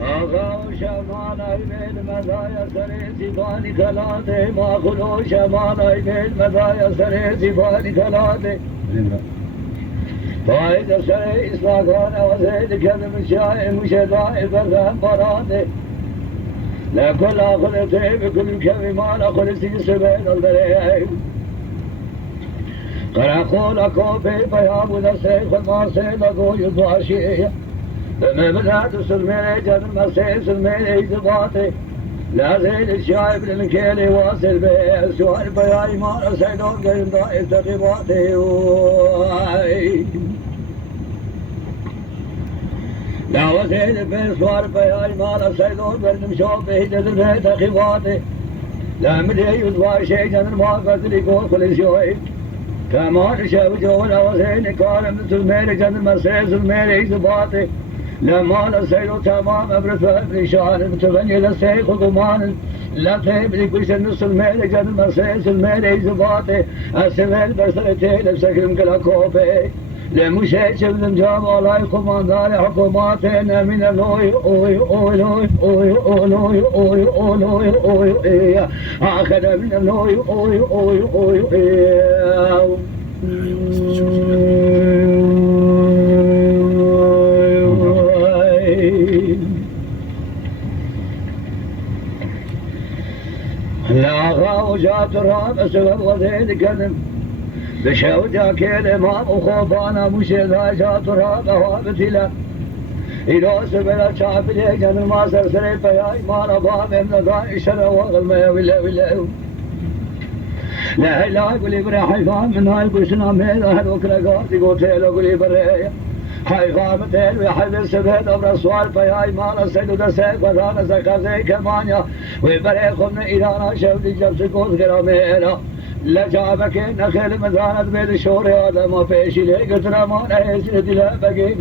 آقا و شمان ای بیل مزای سر زیبانی کلاده ما خلو شمان ای بیل مزای سر زیبانی کلاده فاید سر اصلاحان و زید کدم شای مشدای بردن براده لکل آخلته بکل کمی مال آخلتی سبیل الدره قرقول اکوبی بیابو دسته خلماسه لگوی باشیه بمبلاد سلميني جد المسيح سلميني زباطي لا زيد الشايب للكيلي واصل بيه السؤال بياي ما رسيدون قيم ضائف تقيباتي لا وزيد البين سوار بياي ما رسيدون قيم شوف به جد البيت تقيباتي لا مدي يدوار شيء جد الموافق ليقول كل شوي كمان شاف جولا وزيد كارم سلميني جد المسيح سلميني زباطي لما لسيلو تمام ابرث بريشان متبني لسيخ وقمان لا تهبلي كل شيء نص الميل جد المسيس الميل زباطي السميل برسلتي لبسكرم كلا كوبي لمشي شبل جام ولاي قماندار حكوماتنا من الوي اوي اوي اوي اوي اوي اوي اوي اوي اوي اخذ من الوي اوي اوي اوي لا غاوجات الراب سبب وزيد كذب بشوجا كلمة وخوفانا مشيدا جات الراب وابتي لا إلو سبلا شعب ليجن الماسر سريب ياي مالا باب امنقا إشرا وغلما ولا ولا لا لا قولي برا حيفان من هاي قشنا ميدا هل وكرا قاضي قوتيلو قولي برا حيفان متيل ويحب السبيل أبرا سوال فياي مالا سيدو دسيك ورانا زكازي كمانيا ويبرا خمنا إيرانا شودي جبس قوز قرامينا لجابك نخيل مزانت بيد الشوري هذا ما فيش لي قلت له ما نهيسي دلا بقي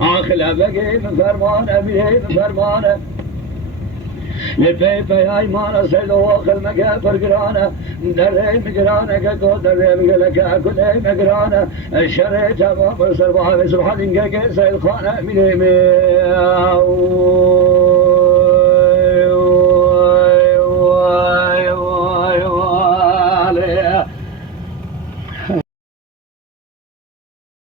آخلا بقي من فرمان أمير من فرمان لفيفة ياي مانا سيدو واخل مكا فرقرانا دري مقرانا كاكو دري مقلقا كل مقرانا الشري تمام سربها سبحان انقاقي سيد خانا من